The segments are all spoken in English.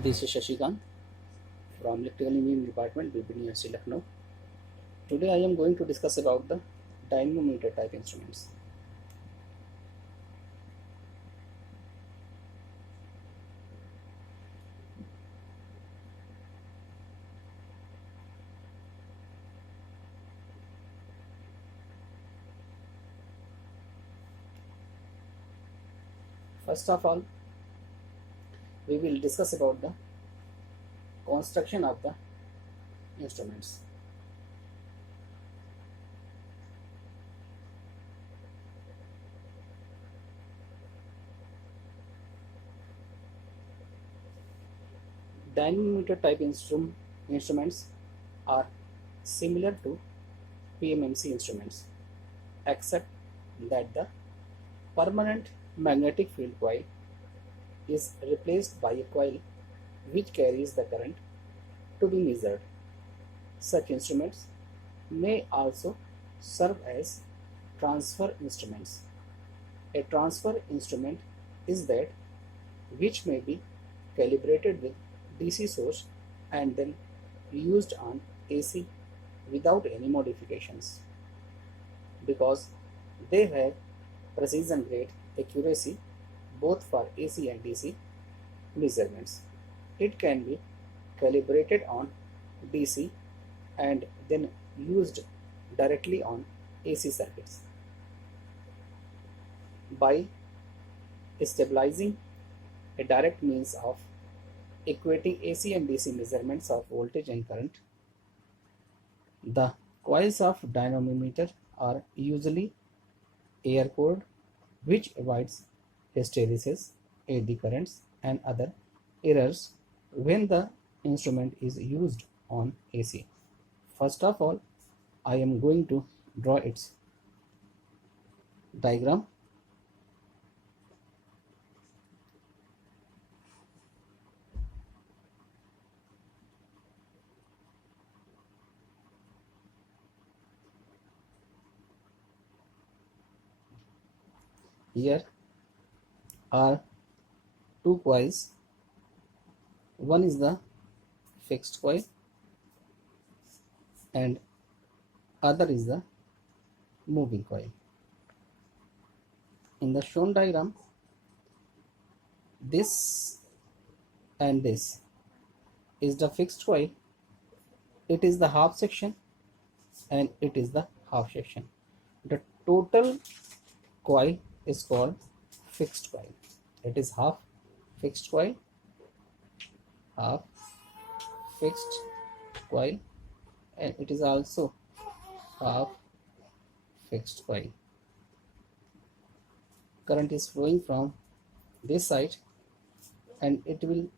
This is Shashikant from Electrical Engineering Department, BPD University, Lucknow. Today I am going to discuss about the dynamometer type instruments. First of all, we will discuss about the construction of the instruments. Dynamometer type instruments are similar to PMMC instruments, except that the permanent magnetic field coil is replaced by a coil which carries the current to be measured. Such instruments may also serve as transfer instruments. A transfer instrument is that which may be calibrated with DC source and then used on AC without any modifications, because they have precision grade accuracy both for AC and DC measurements. It can be calibrated on DC and then used directly on AC circuits. By stabilizing a direct means of equating AC and DC measurements of voltage and current, the coils of dynamometer are usually air cooled, which avoids hysteresis, eddy currents, and other errors when the instrument is used on AC. First of all, I am going to draw its diagram. Here are two coils. One is the fixed coil and other is the moving coil. In the shown diagram, this and this is the fixed coil. It is the half section and it is the half section. The total coil is called fixed coil. It is half fixed coil, half fixed coil, and it is also half fixed coil. Current is flowing from this side and it will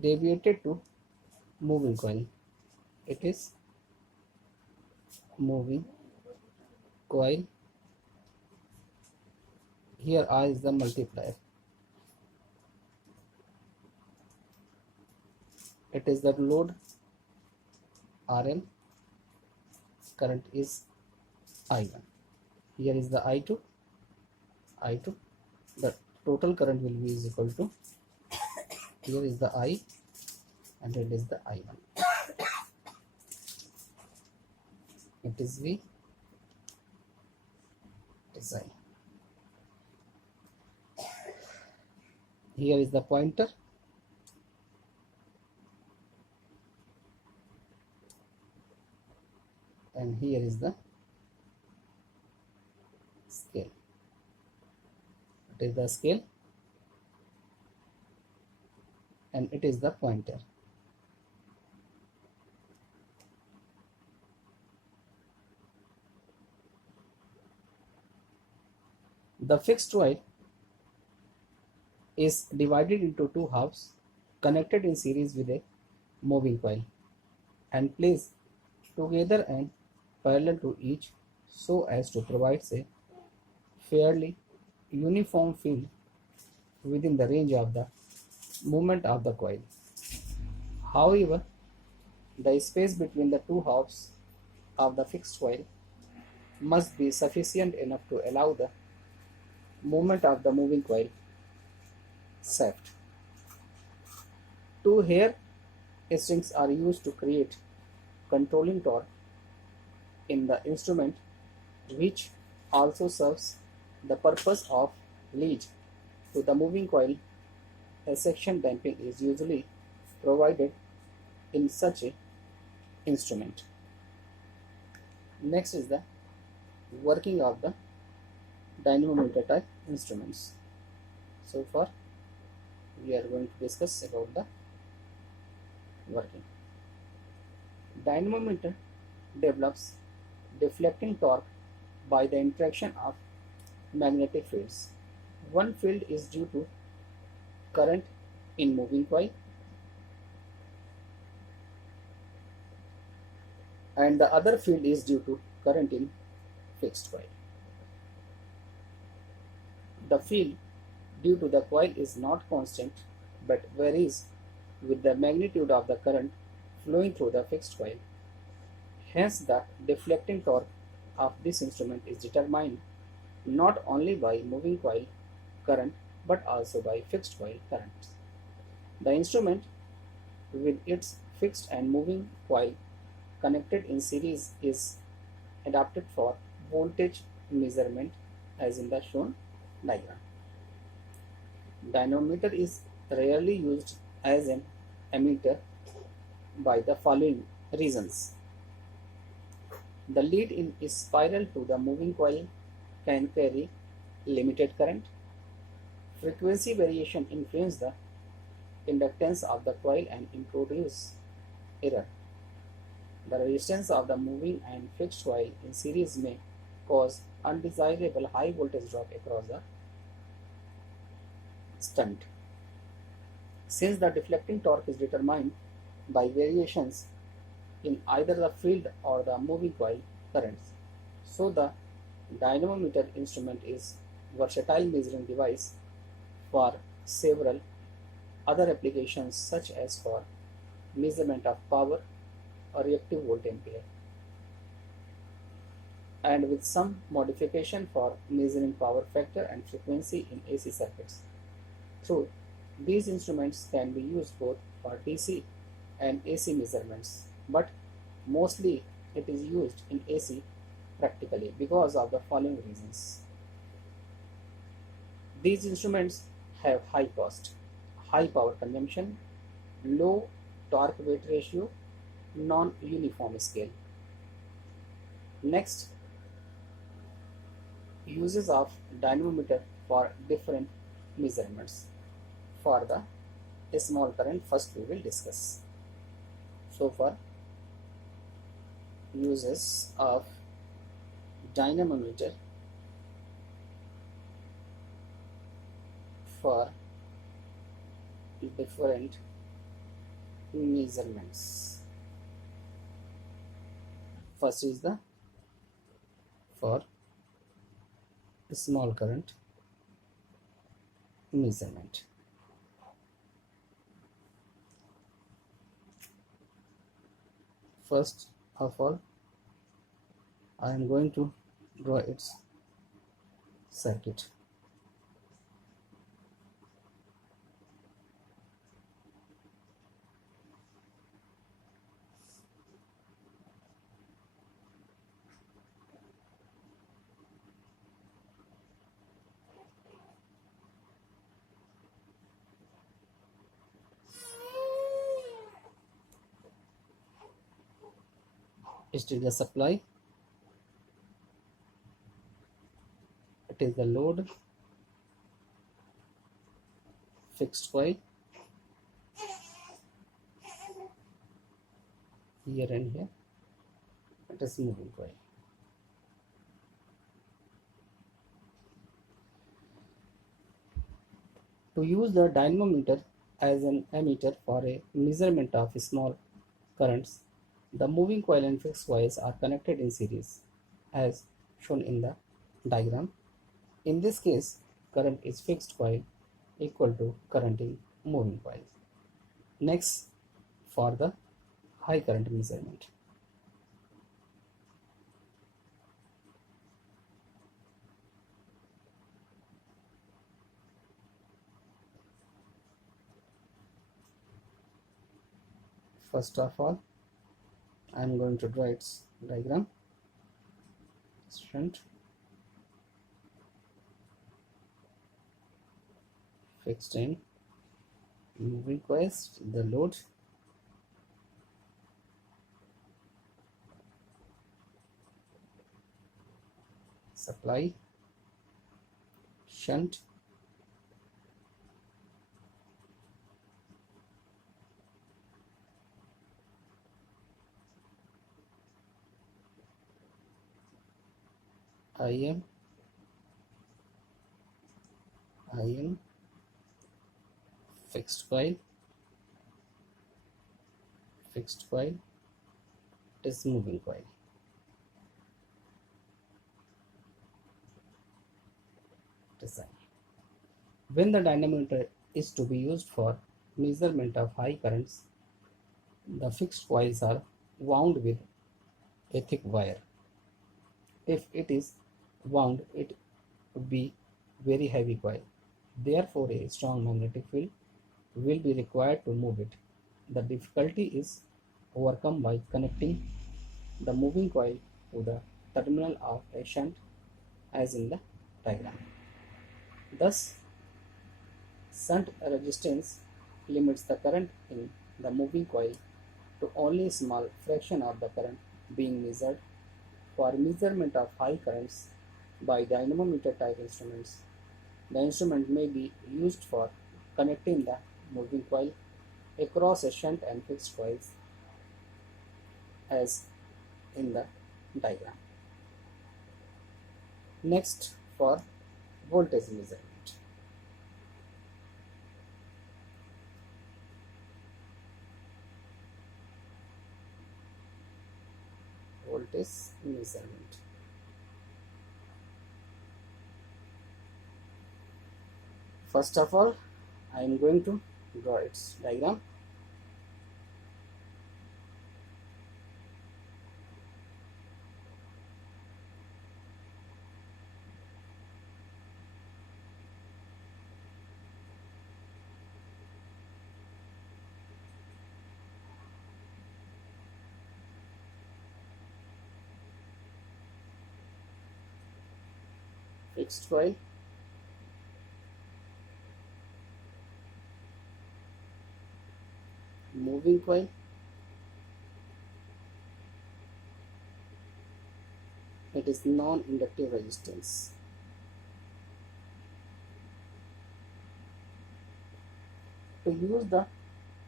deviate to moving coil. It is moving coil. Here R is the multiplier. It is the load RL. Current is I1. Here is the I2. The total current will be is equal to, here is the I and it is the I1. It is V, it is I. Here is the pointer and here is the scale. It is the scale and it is the pointer. The fixed coil is divided into two halves connected in series with a moving coil and placed together and parallel to each so as to provide a fairly uniform field within the range of the movement of the coil. However, the space between the two halves of the fixed coil must be sufficient enough to allow the movement of the moving coil shaft. Two hair strings are used to create controlling torque in the instrument, which also serves the purpose of lead to the moving coil. A section damping is usually provided in such a instrument. Next is the working of the dynamometer type instruments. So far we are going to discuss about the working. Dynamometer develops deflecting torque by the interaction of magnetic fields. One field is due to current in moving coil and the other field is due to current in fixed coil. The field due to the coil is not constant but varies with the magnitude of the current flowing through the fixed coil. Hence, the deflecting torque of this instrument is determined not only by moving coil current but also by fixed coil currents. The instrument with its fixed and moving coil connected in series is adapted for voltage measurement as in the shown diagram. Dynamometer is rarely used as an ammeter by the following reasons. The lead in is spiral to the moving coil can carry limited current. Frequency variation influence the inductance of the coil and introduce error. The resistance of the moving and fixed coil in series may cause undesirable high voltage drop across the shunt. Since the deflecting torque is determined by variations in either the field or the moving coil currents, so the dynamometer instrument is versatile measuring device for several other applications such as for measurement of power or reactive volt ampere and with some modification for measuring power factor and frequency in AC circuits. Through these instruments can be used both for DC and AC measurements, but mostly it is used in AC practically because of the following reasons. These instruments have high cost, high power consumption, low torque weight ratio, non-uniform scale. Next, uses of dynamometer for different measurements. For the small current, first we will discuss. So far, uses of dynamometer for different measurements. First is the for small current measurement. First of all, I am going to draw its circuit. It is the supply, it is the load, fixed coil, here and here, it is moving coil. To use the dynamometer as an ammeter for a measurement of small currents, the moving coil and fixed coils are connected in series as shown in the diagram. In this case, current is fixed coil equal to current in moving coil. Next, for the high current measurement. First of all, I am going to draw its diagram. Shunt, fixed end, moving coils, the load, supply, shunt, IM, fixed coil, it is moving coil. Design. When the dynamometer is to be used for measurement of high currents, the fixed coils are wound with a thick wire. If it is wound, it would be very heavy coil. Therefore, a strong magnetic field will be required to move it. The difficulty is overcome by connecting the moving coil to the terminal of a shunt as in the diagram. Thus, shunt resistance limits the current in the moving coil to only a small fraction of the current being measured. For measurement of high currents by dynamometer type instruments, the instrument may be used for connecting the moving coil across a shunt and fixed coils as in the diagram. Next, for voltage measurement. Voltage measurement. First of all, I am going to draw its diagram. Fixed coil, moving coil, it is non-inductive resistance. To use the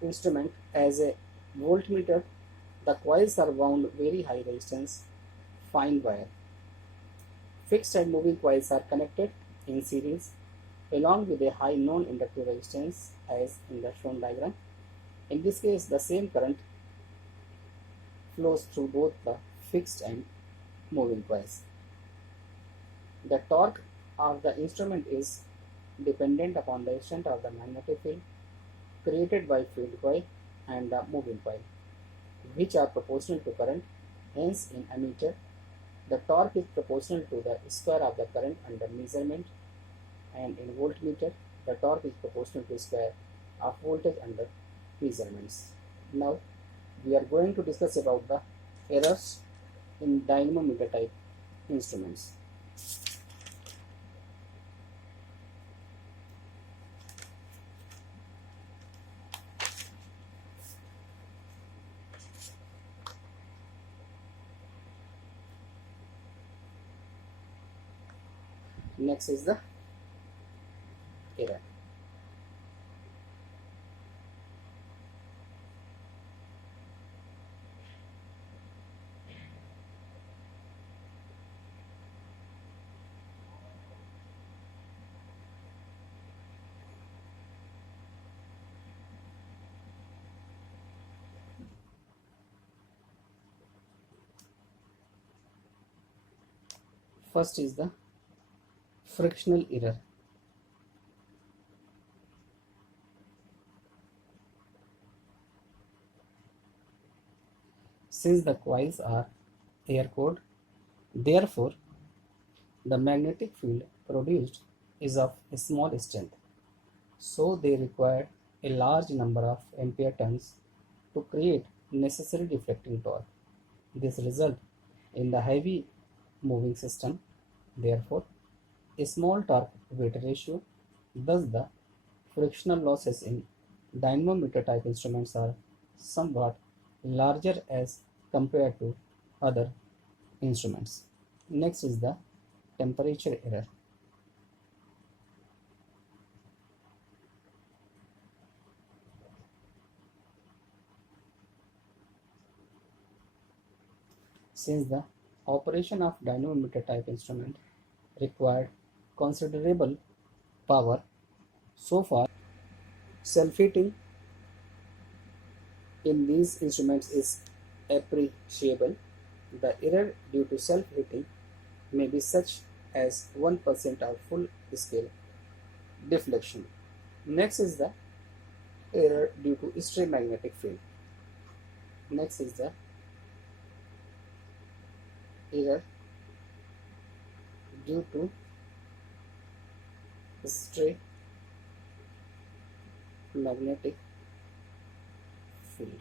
instrument as a voltmeter, the coils are wound very high resistance fine wire. Fixed and moving coils are connected in series along with a high non-inductive resistance as in the shown diagram. In this case, the same current flows through both the fixed and moving coils. The torque of the instrument is dependent upon the extent of the magnetic field created by field coil and the moving coil, which are proportional to current. Hence, in ammeter, the torque is proportional to the square of the current under measurement, and in voltmeter, the torque is proportional to square of voltage under measurements. Now, we are going to discuss about the errors in dynamometer type instruments. Next is the error. First is the frictional error. Since the coils are air-cooled, therefore the magnetic field produced is of a small strength, so they require a large number of ampere turns to create necessary deflecting torque. This results in the heavy moving system. Therefore, a small torque weight ratio. Thus, the frictional losses in dynamometer type instruments are somewhat larger as compared to other instruments. Next is the temperature error. Since the operation of dynamometer type instrument required considerable power, so far self-heating in these instruments is appreciable. The error due to self-heating may be such as 1% of full scale deflection. Next is the error due to stray magnetic field. Next is the error due to stray magnetic field.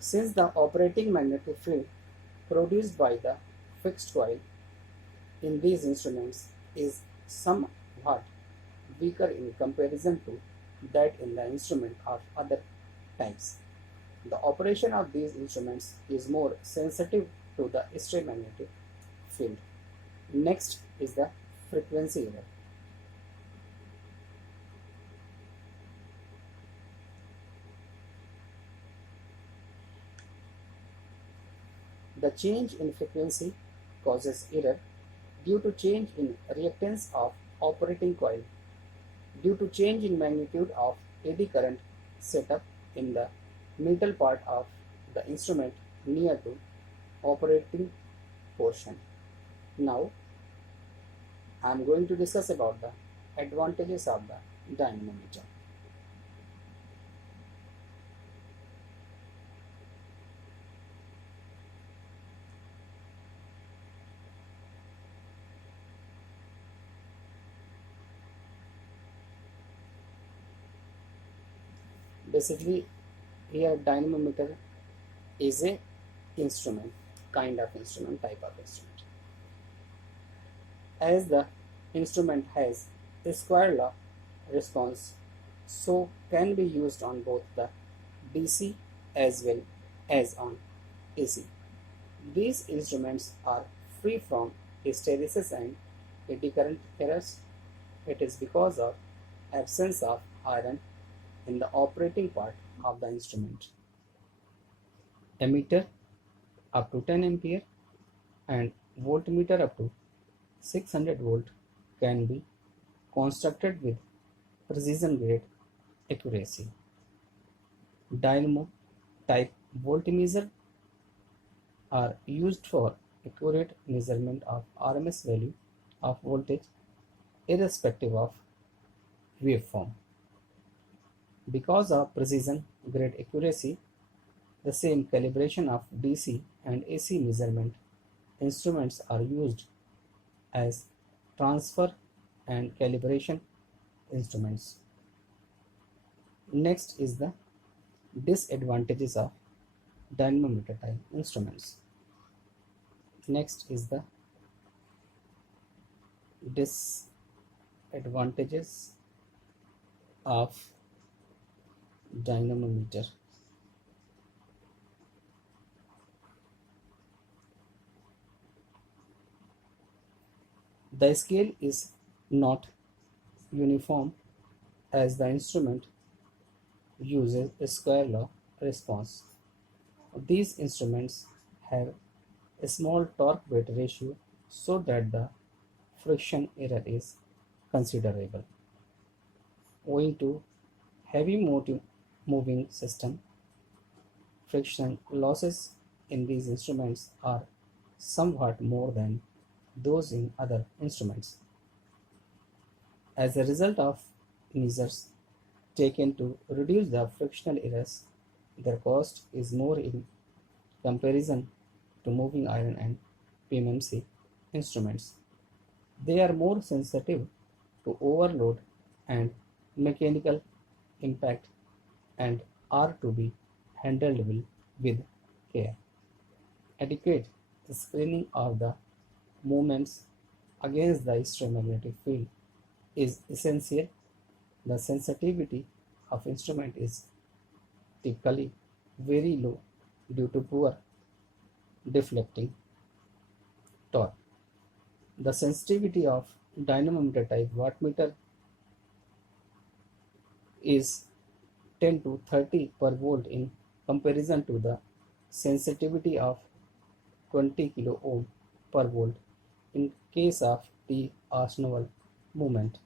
Since the operating magnetic field produced by the fixed coil in these instruments is somewhat weaker in comparison to that in the instrument of other types, the operation of these instruments is more sensitive to the stray magnetic field. Next is the frequency error. The change in frequency causes error due to change in reactance of operating coil, due to change in magnitude of eddy current setup in the middle part of the instrument near to operating portion. Now I am going to discuss about the advantages of the dynamometer. Basically, here dynamometer is a instrument, kind of instrument, type of instrument. As the instrument has a square law response, so can be used on both the DC as well as on AC. These instruments are free from hysteresis and eddy current errors. It is because of absence of iron in the operating part of the instrument. Ammeter up to 10 ampere and voltmeter up to 600 volt can be constructed with precision grade accuracy. Dynamo type voltmeter are used for accurate measurement of RMS value of voltage irrespective of waveform. Because of precision grade accuracy, the same calibration of DC and AC measurement instruments are used as transfer and calibration instruments. Next is the disadvantages of dynamometer type instruments. Next is the disadvantages of dynamometer. The scale is not uniform as the instrument uses a square law response. These instruments have a small torque weight ratio so that the friction error is considerable. Owing to heavy moving system, friction losses in these instruments are somewhat more than those in other instruments. As a result of measures taken to reduce the frictional errors, their cost is more in comparison to moving iron and PMMC instruments. They are more sensitive to overload and mechanical impact and are to be handled with care. Adequate screening of the movements against the electromagnetic field is essential. The sensitivity of instrument is typically very low due to poor deflecting torque. The sensitivity of dynamometer type wattmeter is 10 to 30 per volt in comparison to the sensitivity of 20 kilo ohm per volt in case of the Arsenal movement.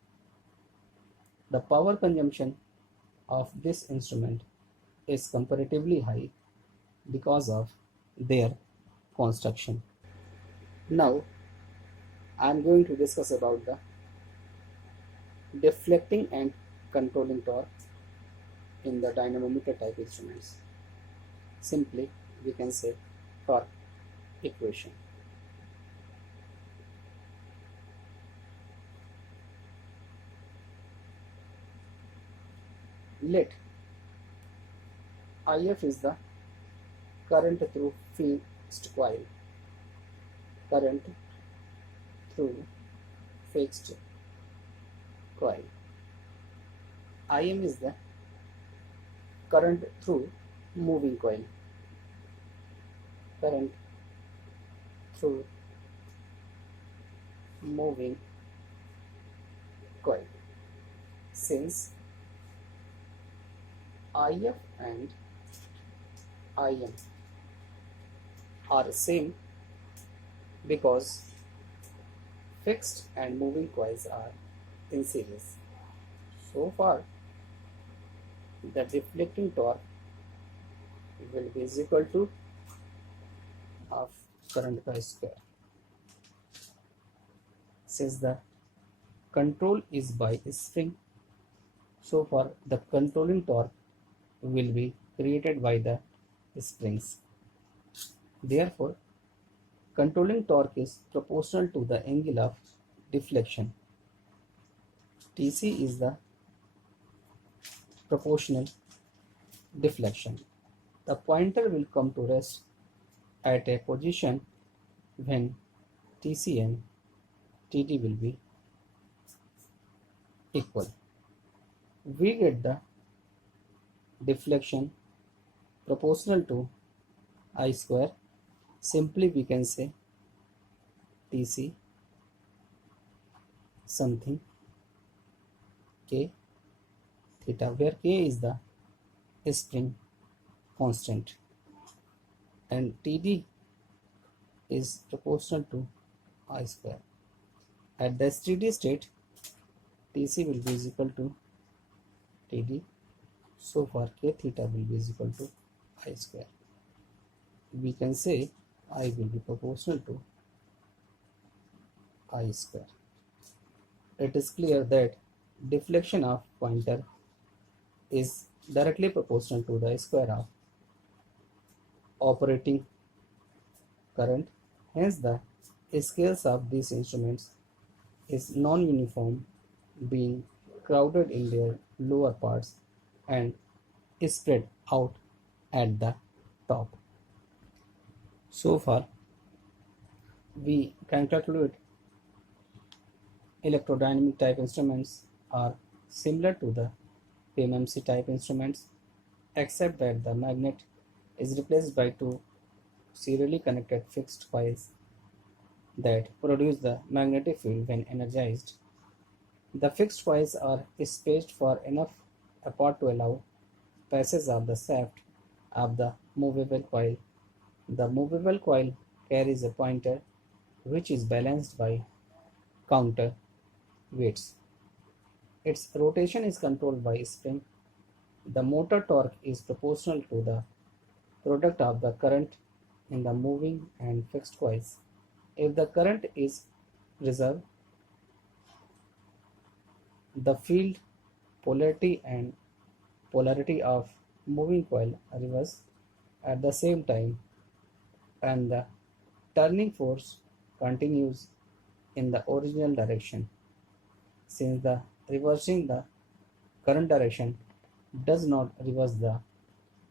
The power consumption of this instrument is comparatively high because of their construction. Now I am going to discuss about the deflecting and controlling torque in the dynamometer type instruments. Simply we can say torque equation. Let IF is the current through fixed coil. Current through fixed coil. IM is the current through moving coil. Current through moving coil. Since IF and IM are same because fixed and moving coils are in series. So far, the deflecting torque will be is equal to half current by square. Since the control is by spring, so far the controlling torque will be created by the springs. Therefore, controlling torque is proportional to the angle of deflection. Tc is the proportional deflection. The pointer will come to rest at a position when Tc and Td will be equal. We get the deflection proportional to I square. Simply we can say Tc something K theta, where K is the spring constant and Td is proportional to I square. At the steady state, Tc will be equal to Td, so far K theta will be equal to I square. We can say I will be proportional to I square. It is clear that deflection of pointer is directly proportional to the square of operating current. Hence the scales of these instruments is non-uniform, being crowded in their lower parts and spread out at the top. So far we can calculate electrodynamic type instruments are similar to the PMMC type instruments, except that the magnet is replaced by two serially connected fixed coils that produce the magnetic field when energized. The fixed coils are spaced far enough apart to allow passage of the shaft of the movable coil. The movable coil carries a pointer which is balanced by counter weights. Its rotation is controlled by spring. The motor torque is proportional to the product of the current in the moving and fixed coils. If the current is reserved, the field polarity and polarity of moving coil reverse at the same time, and the turning force continues in the original direction. Since the reversing the current direction does not reverse the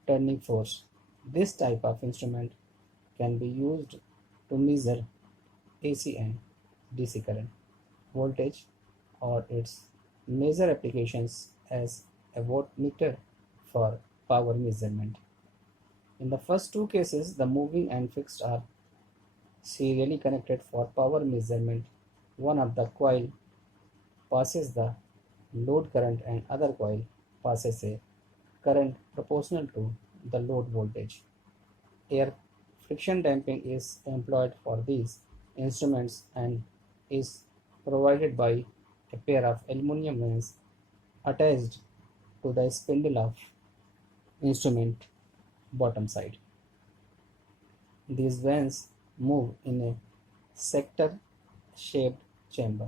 turning force. This type of instrument can be used to measure AC and DC current, voltage, or its major applications as a voltmeter for power measurement. In the first two cases, the moving and fixed are serially connected for power measurement. One of the coil passes the load current and other coil passes a current proportional to the load voltage. Air friction damping is employed for these instruments and is provided by a pair of aluminum vanes attached to the spindle of instrument bottom side. These vanes move in a sector shaped chamber.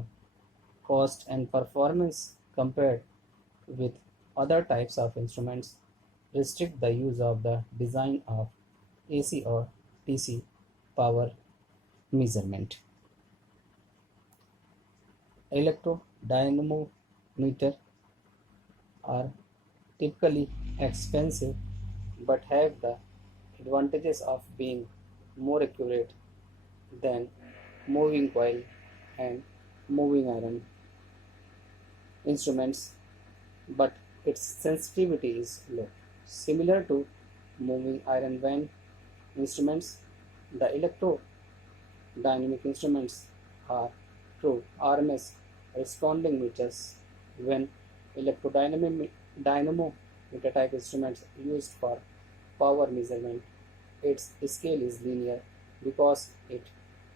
Cost and performance compared with other types of instruments restrict the use of the design of AC or DC power measurement. Electrodynamometer are typically expensive but have the advantages of being more accurate than moving coil and moving iron instruments, but its sensitivity is low. Similar to moving iron vane instruments, the electrodynamic instruments are true RMS responding meters. When dynamometer type instruments used for power measurement, its scale is linear because it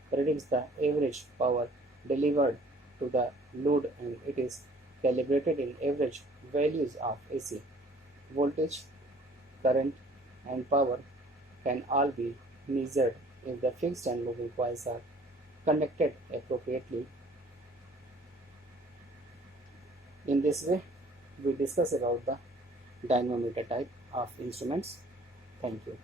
predicts the average power delivered to the load and it is calibrated in average values of AC. Voltage, current, and power can all be measured if the fixed and moving coils are connected appropriately. In this way, we discuss about the dynamometer type of instruments. Thank you.